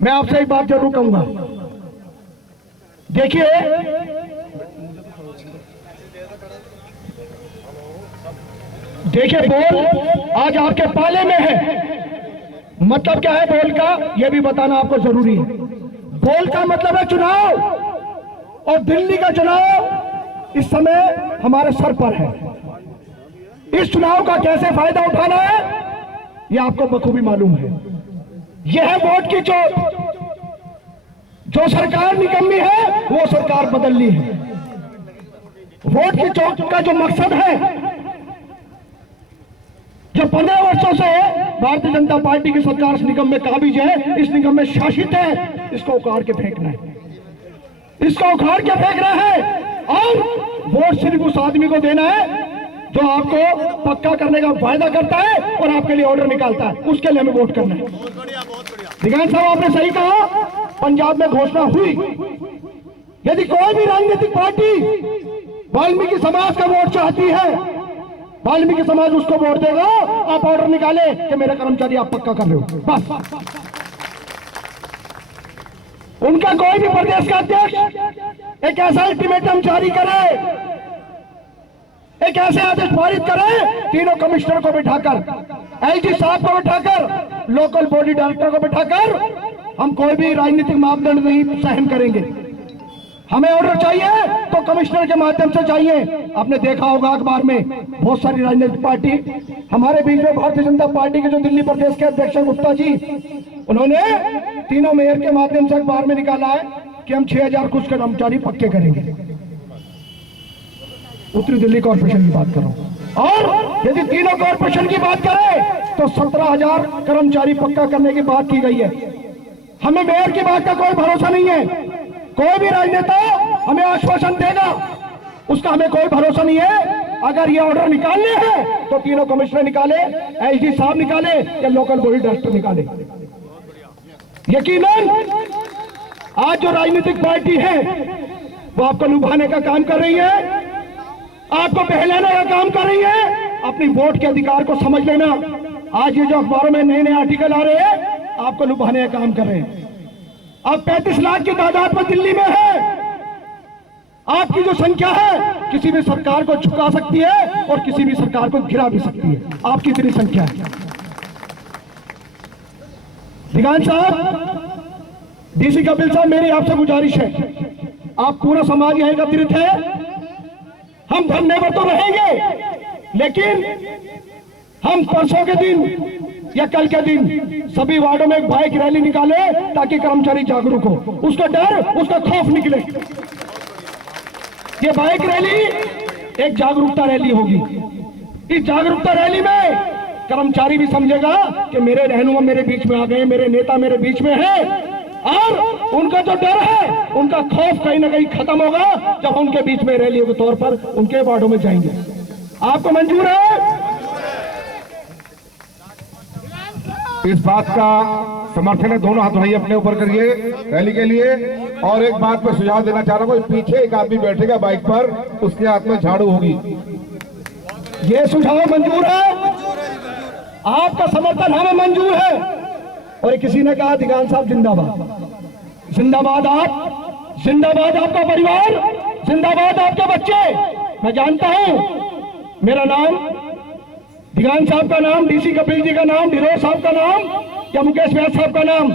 मैं आपसे एक बात जरूर कहूंगा। देखिए, बोल आज आपके पाले में है। मतलब क्या है बोल का, यह भी बताना आपको जरूरी है। बोल का मतलब है चुनाव, और दिल्ली का चुनाव इस समय हमारे सर पर है। इस चुनाव का कैसे फायदा उठाना है यह आपको बखूबी मालूम है। यह है वोट की चोट। जो सरकार निकम्मी है वो सरकार बदलनी है। वोट की चोट का जो मकसद है, जो 15 वर्षों से भारतीय जनता पार्टी की सरकार इस निगम में काबिज है, इस निगम में शासित है, इसको उखाड़ के फेंकना है। इसको उखाड़ के फेंकना है और वोट सिर्फ उस आदमी को देना है जो आपको पक्का करने का वायदा करता है और आपके लिए ऑर्डर निकालता है। उसके लिए हमें वोट करना है। दिगान साहब, आपने सही कहा। पंजाब में घोषणा हुई, यदि कोई भी राजनीतिक पार्टी वाल्मीकि समाज का वोट चाहती है, वाल्मीकि समाज उसको वोट देगा। आप ऑर्डर निकाले कि मेरे कर्मचारी आप पक्का कर रहे हो, बस। उनका कोई भी प्रदेश का अध्यक्ष एक ऐसा अल्टीमेटम जारी करे, एक ऐसे आदेश पारित करे, तीनों कमिश्नर को बिठाकर, एलजी साहब को बिठाकर, लोकल बॉडी डायरेक्टर को बिठाकर, हम कोई भी राजनीतिक मापदंड नहीं सहन करेंगे। हमें ऑर्डर चाहिए तो कमिश्नर के माध्यम से चाहिए। आपने देखा होगा अखबार में बहुत सारी राजनीतिक पार्टी, हमारे बीच में भारतीय जनता पार्टी के जो दिल्ली प्रदेश के अध्यक्ष गुप्ता जी, उन्होंने तीनों मेयर के माध्यम से अखबार में निकाला है कि हम 6000 कुछ कर्मचारी पक्के करेंगे। उत्तरी दिल्ली कॉर्पोरेशन की बात कर रहा हूं। और यदि तीनों कॉर्पोरेशन की बात करें तो 17000 कर्मचारी पक्का करने की बात की गई है। हमें मेयर की बात का कोई भरोसा नहीं है। कोई भी राजनेता हमें आश्वासन देगा, उसका हमें कोई भरोसा नहीं है। अगर ये ऑर्डर निकालने हैं तो तीनों कमिश्नर निकाले, एसडी साहब निकाले या लोकल बॉडी डायरेक्टर निकाले। यकीनन आज जो राजनीतिक पार्टी है वो आपको लुभाने का काम कर रही है, आपको बहलाने का काम कर रही है। अपनी वोट के अधिकार को समझ लेना। आज ये जो अखबारों में नए नए आर्टिकल आ रहे हैं, आपको लुभाने का काम कर रहे हैं। अब 35 लाख की तादाद में दिल्ली में है। आपकी जो संख्या है किसी भी सरकार को झुका सकती है और किसी भी सरकार को गिरा भी सकती है। आपकी इतनी संख्या है। दिगान साहब, डीसी कपिल साहब, मेरी आपसे गुजारिश है, आप पूरा समाज यहां एकत्रित है, हम धरने पर तो रहेंगे, लेकिन हम परसों के दिन या कल के दिन सभी वार्डों में एक बाइक रैली निकाले ताकि कर्मचारी जागरूक हो, उसका डर, उसका खौफ निकले। ये बाइक रैली एक जागरूकता रैली होगी। इस जागरूकता रैली में कर्मचारी भी समझेगा कि मेरे रहनुमा मेरे बीच में आ गए, मेरे नेता मेरे बीच में है, और उनका जो डर है, उनका खौफ कहीं ना कहीं खत्म होगा जब उनके बीच में रैलियों के तौर पर उनके वार्डों में जाएंगे। आपको मंजूर है? इस बात का समर्थन है, दोनों हाथ उठाइए अपने ऊपर करिए रैली के लिए। और एक बात मैं सुझाव देना चाह रहा हूँ, पीछे एक आदमी बैठेगा बाइक पर, उसके हाथ में झाड़ू होगी। ये सुझाव मंजूर है? आपका समर्थन हमें मंजूर है। और किसी ने कहा दिगान साहब जिंदाबाद। जिंदाबाद आप, जिंदाबाद आपका परिवार, जिंदाबाद आपके बच्चे। मैं जानता हूं मेरा नाम, दिगान साहब का नाम, डीसी कपिल जी का नाम, डिरोज साहब का नाम या मुकेश व्यास साहब का नाम,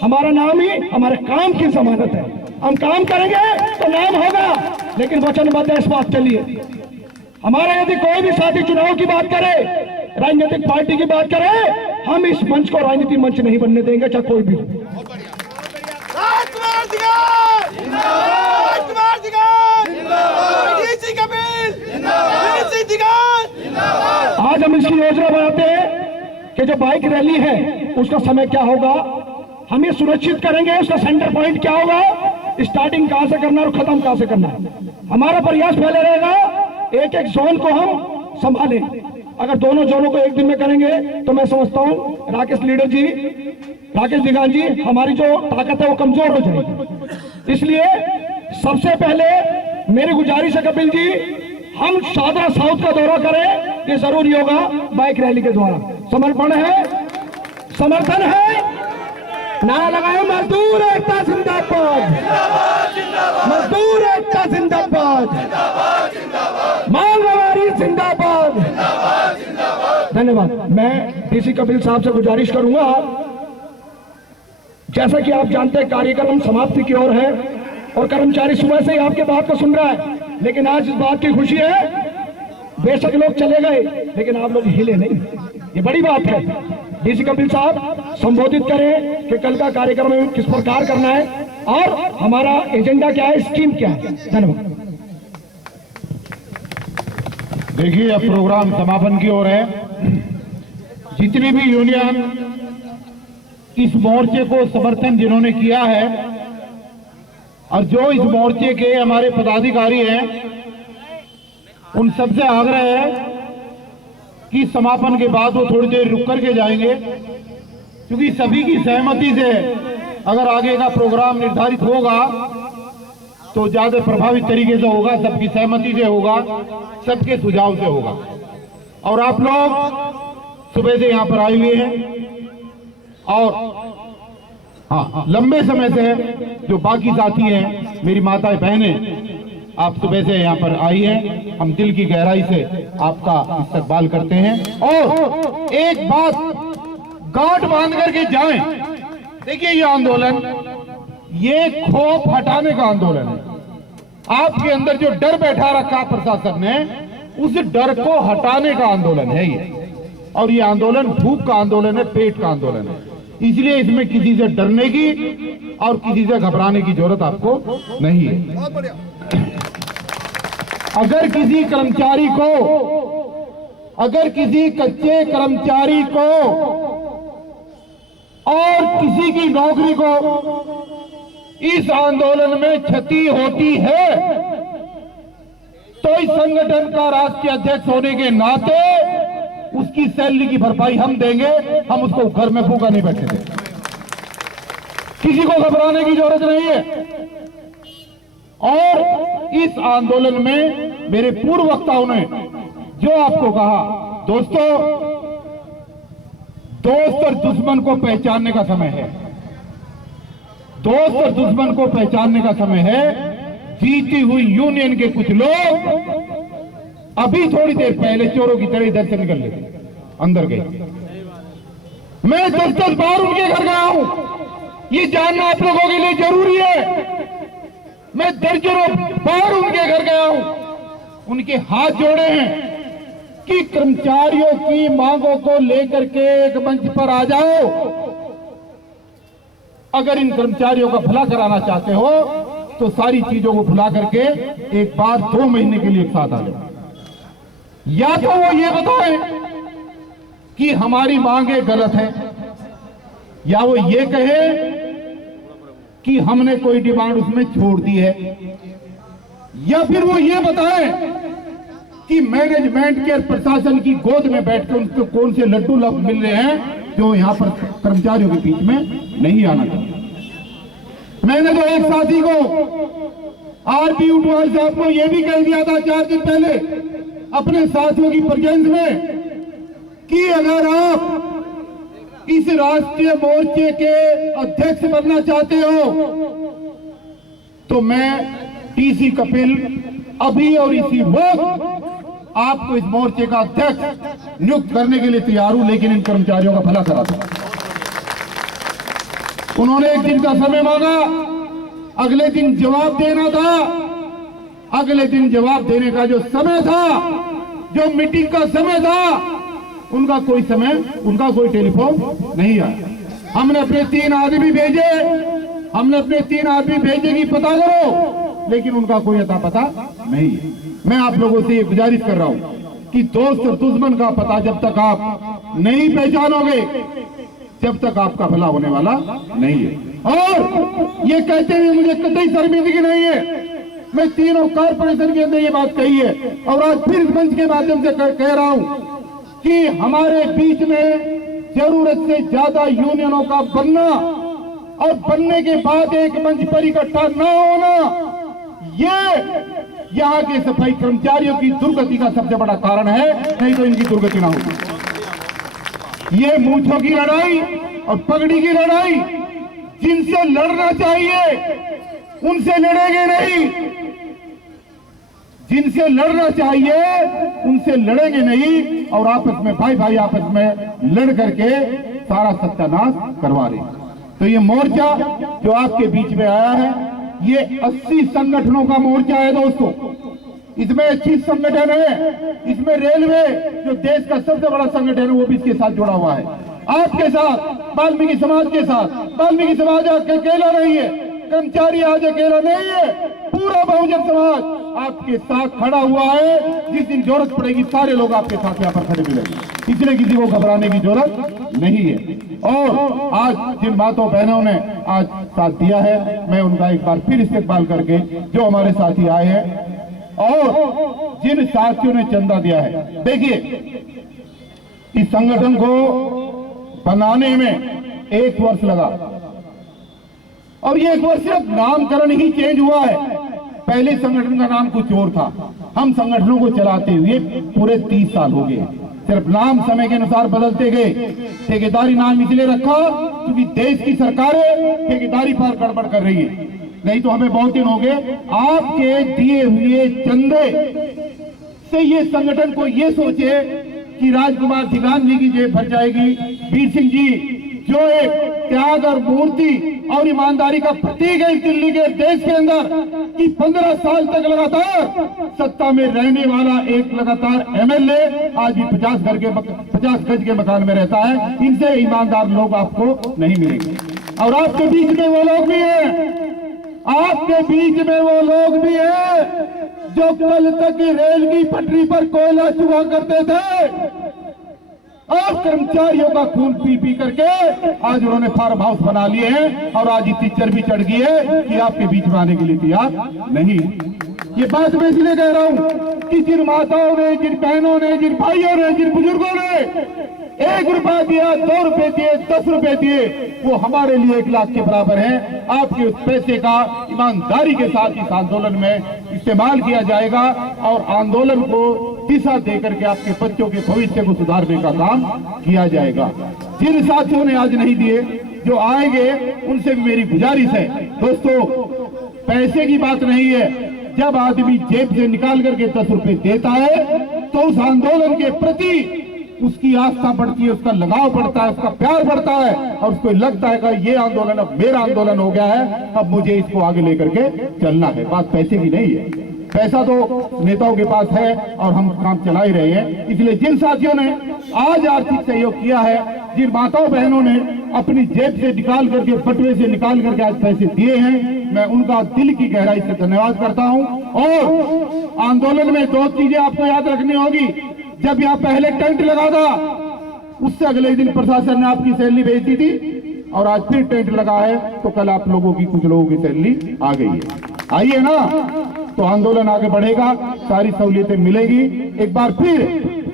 हमारा नाम ही हमारे काम की जमानत है। हम काम करेंगे तो नाम होगा, लेकिन वचनबद्ध इस बात के लिए। हमारा यदि कोई भी साथी चुनाव की बात करे, राजनीतिक पार्टी की बात करे, हम इस मंच को राजनीतिक मंच नहीं बनने देंगे, चाहे कोई भी हो। आज हम इसकी योजना बनाते हैं कि जो बाइक रैली है उसका समय क्या होगा, हम ये सुनिश्चित करेंगे उसका सेंटर पॉइंट क्या होगा, स्टार्टिंग कहां से करना है और खत्म कहां से करना है। हमारा प्रयास पहले रहेगा एक एक जोन को हम संभालें। अगर दोनों जोनों को एक दिन में करेंगे तो मैं समझता हूं राकेश लीडर जी, राकेश दिगान जी, हमारी जो ताकत है वो कमजोर हो जाएगी। इसलिए सबसे पहले मेरी गुजारिश है कपिल जी, हम शादरा साउथ का दौरा करें, ये जरूरी होगा बाइक रैली के द्वारा। समर्पण है, समर्थन है, ना लगाए मजदूर एकता जिंदाबाद, मजदूर एकता जिंदाबाद, मांग हमारी जिंदाबाद। धन्यवाद। मैं डीसी कपिल साहब से गुजारिश करूंगा, जैसा कि आप जानते हैं कार्यक्रम समाप्ति की ओर है और कर्मचारी सुबह से ही आपके बात को सुन रहा है, लेकिन आज इस बात की खुशी है, बेशक लोग चले गए लेकिन आप लोग हिले नहीं, ये बड़ी बात है। डीसी कपिल साहब संबोधित करें कि कल का कार्यक्रम में किस प्रकार करना है और हमारा एजेंडा क्या है, स्कीम क्या है। धन्यवाद। देखिए, अब प्रोग्राम समापन की ओर है। जितनी भी यूनियन इस मोर्चे को समर्थन जिन्होंने किया है और जो इस मोर्चे के हमारे पदाधिकारी हैं, उन सबसे आग्रह है कि समापन के बाद वो थोड़ी देर रुक करके जाएंगे, क्योंकि सभी की सहमति से अगर आगे का प्रोग्राम निर्धारित होगा तो ज्यादा प्रभावित तरीके से होगा, सबकी सहमति से होगा, सबके सुझाव से होगा। और आप लोग सुबह से यहाँ पर आए हुए हैं और हाँ, लंबे समय से जो बाकी साथी हैं, मेरी माताएं बहनें, आप सुबह से यहाँ पर आई हैं, हम दिल की गहराई से आपका इस्तकबाल करते हैं। और एक बात गांठ बांध करके जाएं, देखिए ये आंदोलन, ये खौफ हटाने का आंदोलन है। आपके अंदर जो डर बैठा रखा प्रशासन ने, उस डर को हटाने का आंदोलन है ये। और ये आंदोलन भूख का आंदोलन है, पेट का आंदोलन है। इसलिए इसमें किसी से डरने की और किसी से घबराने की जरूरत आपको नहीं है। अगर किसी कर्मचारी को, अगर किसी कच्चे कर्मचारी को और किसी की नौकरी को इस आंदोलन में क्षति होती है तो इस संगठन का राष्ट्रीय अध्यक्ष होने के नाते उसकी सैलरी की भरपाई हम देंगे, हम उसको घर में भूखा नहीं बैठे देंगे। किसी को घबराने की जरूरत नहीं है। और इस आंदोलन में मेरे पूर्व वक्ताओं ने जो आपको कहा, दोस्तों, दोस्त और दुश्मन को पहचानने का समय है। दोस्त और दुश्मन को पहचानने का समय है। जीती हुई यूनियन के कुछ लोग अभी थोड़ी देर पहले चोरों की तरह इधर से निकल गए, अंदर गए। मैं 10-10 बार उनके घर गया हूं, ये जानना आप लोगों के लिए जरूरी है। मैं दर्जनों बार उनके घर गया हूं, उनके हाथ जोड़े हैं कि कर्मचारियों की मांगों को लेकर के एक मंच पर आ जाओ। अगर इन कर्मचारियों का भला कराना चाहते हो तो सारी चीजों को भुला करके एक बार 2 महीने के लिए एक साथ आ जाओ। या तो वो ये बताएं कि हमारी मांगे गलत है, या वो ये कहे कि हमने कोई डिमांड उसमें छोड़ दी है, या फिर वो ये बताएं कि मैनेजमेंट के प्रशासन की गोद में बैठकर उनको कौन से लड्डू मिल रहे हैं जो यहां पर कर्मचारियों के बीच में नहीं आना चाहिए। मैंने तो एक साथी को, आरपी उटवाल साहब को यह भी कह दिया था 4 दिन पहले अपने साथियों की प्रेजेंस में कि अगर आप इस राष्ट्रीय मोर्चे के अध्यक्ष बनना चाहते हो तो मैं डीसी कपिल अभी और इसी वक्त आपको इस मोर्चे का अध्यक्ष नियुक्त करने के लिए तैयार हूं, लेकिन इन कर्मचारियों का भला करा दो। उन्होंने एक दिन का समय मांगा, अगले दिन जवाब देना था। अगले दिन जवाब देने का जो समय था, जो मीटिंग का समय था, उनका कोई समय, उनका कोई टेलीफोन नहीं आया। हमने अपने 3 आदमी भेजे, हमने अपने 3 आदमी भेजे कि पता करो, लेकिन उनका कोई अता पता नहीं है। मैं आप लोगों से ये गुजारिश कर रहा हूं कि दोस्त और दुश्मन का पता जब तक आप नहीं पहचानोगे, जब तक आपका भला होने वाला नहीं है। और ये कहते हुए मुझे कतई शर्मिंदगी नहीं है, मैं तीनों कारपोरेशन के अंदर ये बात कही है और आज फिर इस मंच के माध्यम से कह रहा हूं कि हमारे बीच में जरूरत से ज्यादा यूनियनों का बनना और बनने के बाद एक मंच पर इकट्ठा न होना, ये यहाँ के सफाई कर्मचारियों की दुर्गति का सबसे बड़ा कारण है, नहीं तो इनकी दुर्गति ना होगी। ये मूंछों की लड़ाई और पगड़ी की लड़ाई जिनसे लड़ना चाहिए उनसे लड़ेंगे नहीं, जिनसे लड़ना चाहिए उनसे लड़ेंगे नहीं, और आपस में भाई भाई आपस में लड़ करके सारा सत्यानाश करवा रहे हैं। तो ये मोर्चा जो आपके बीच में आया है, ये 80 संगठनों का मोर्चा है दोस्तों। इसमें 25 संगठन है, इसमें रेलवे जो देश का सबसे बड़ा संगठन है वो भी इसके साथ जुड़ा हुआ है। आपके साथ वाल्मीकि समाज के साथ, वाल्मीकि समाज आज अकेला नहीं है, कर्मचारी आज अकेला नहीं है, पूरा बहुजन समाज आपके साथ खड़ा हुआ है। जिस दिन जरूरत पड़ेगी सारे लोग आपके साथ यहाँ पर खड़े मिलेंगे, इसलिए किसी को घबराने की जरूरत नहीं है। और आज जिन माताओं बहनों ने आज साथ दिया है, मैं उनका एक बार फिर इस्तेमाल करके जो हमारे साथी आए हैं और जिन साथियों ने चंदा दिया है, देखिए इस संगठन को बनाने में 1 वर्ष लगा और ये 1 वर्ष सिर्फ नामकरण ही चेंज हुआ है। पहले संगठन का नाम कुछ और था, हम संगठनों को चलाते हुए पूरे 30 साल हो गए, सिर्फ नाम समय के अनुसार बदलते गए। ठेकेदारी नाम इसलिए रखा क्योंकि देश की सरकारें ठेकेदारी पर गड़बड़ कर रही है, नहीं तो हमें बहुत दिन हो गए। आपके दिए हुए चंदे से ये संगठन को ये सोचे कि राजकुमार सिगान जी की जेब भर जाएगी, वीर सिंह जी जो एक त्याग और मूर्ति और ईमानदारी का प्रतीक है दिल्ली के देश के अंदर, कि 15 साल तक लगातार सत्ता में रहने वाला एक लगातार एमएलए आज भी 50 गज के मकान में रहता है। इनसे ईमानदार लोग आपको नहीं मिलेंगे। और आपके बीच में वो लोग भी हैं, आपके बीच में वो लोग भी हैं जो कल तक रेल की पटरी पर कोयला चुहा करते थे और कर्मचारियों का खून पी पी करके आज उन्होंने फार्म हाउस बना लिए हैं और आज इतनी चर्बी चढ़ गई है कि आपके बीच में आने के लिए तैयार नहीं। ये बात मैं इसलिए कह रहा हूं कि जिन माताओं ने, जिन बहनों ने, जिन भाइयों ने, जिन बुजुर्गों ने 1 रुपया दिया, 2 रुपए दिए, 10 रुपए दिए, वो हमारे लिए 1 लाख के बराबर है। आपके उस पैसे का ईमानदारी के साथ इस आंदोलन में इस्तेमाल किया जाएगा और आंदोलन को दिशा देकर के आपके बच्चों के भविष्य को सुधारने का काम किया जाएगा। जिन साथियों ने आज नहीं दिए, जो आएंगे उनसे भी मेरी गुजारिश है, दोस्तों पैसे की बात नहीं है, जब आदमी जेब से निकाल करके 10 रुपए देता है तो उस आंदोलन के प्रति उसकी आस्था बढ़ती है, उसका लगाव बढ़ता है, उसका प्यार बढ़ता है और उसको लगता है कि ये आंदोलन अब मेरा आंदोलन हो गया है, अब मुझे इसको आगे लेकर के चलना है। बात पैसे की नहीं है, पैसा तो नेताओं के पास है और हम काम चला ही रहे हैं। इसलिए जिन साथियों ने आज आर्थिक सहयोग किया है, जिन माताओं बहनों ने अपनी जेब से निकाल करके, बटुए से निकाल करके आज पैसे दिए हैं, मैं उनका दिल की गहराई से धन्यवाद करता हूं। और आंदोलन में 2 चीजें आपको याद रखनी होगी। जब यहाँ पहले टेंट लगा था, उससे अगले दिन प्रशासन ने आपकी सैलरी भेज दी थी और आज फिर टेंट लगा है, तो कल आप लोगों की, कुछ लोगों की सैलरी आ गई है, आई है ना। तो आंदोलन आगे बढ़ेगा, सारी सहूलियतें मिलेगी। एक बार फिर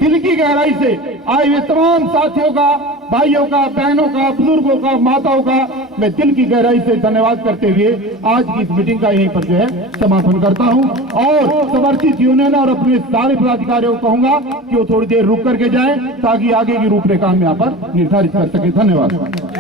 दिल की गहराई से आए हुए तमाम साथियों का, भाइयों का, बहनों का, बुजुर्गों का, माताओं का मैं दिल की गहराई से धन्यवाद करते हुए आज की इस मीटिंग का यहीं पर जो है समापन करता हूं। और समर्थित यूनियन और अपने सारे पदाधिकारियों को कहूंगा कि वो थोड़ी देर रुक करके जाएं ताकि आगे की रूपरेखा हम यहाँ पर निर्धारित कर सके। धन्यवाद।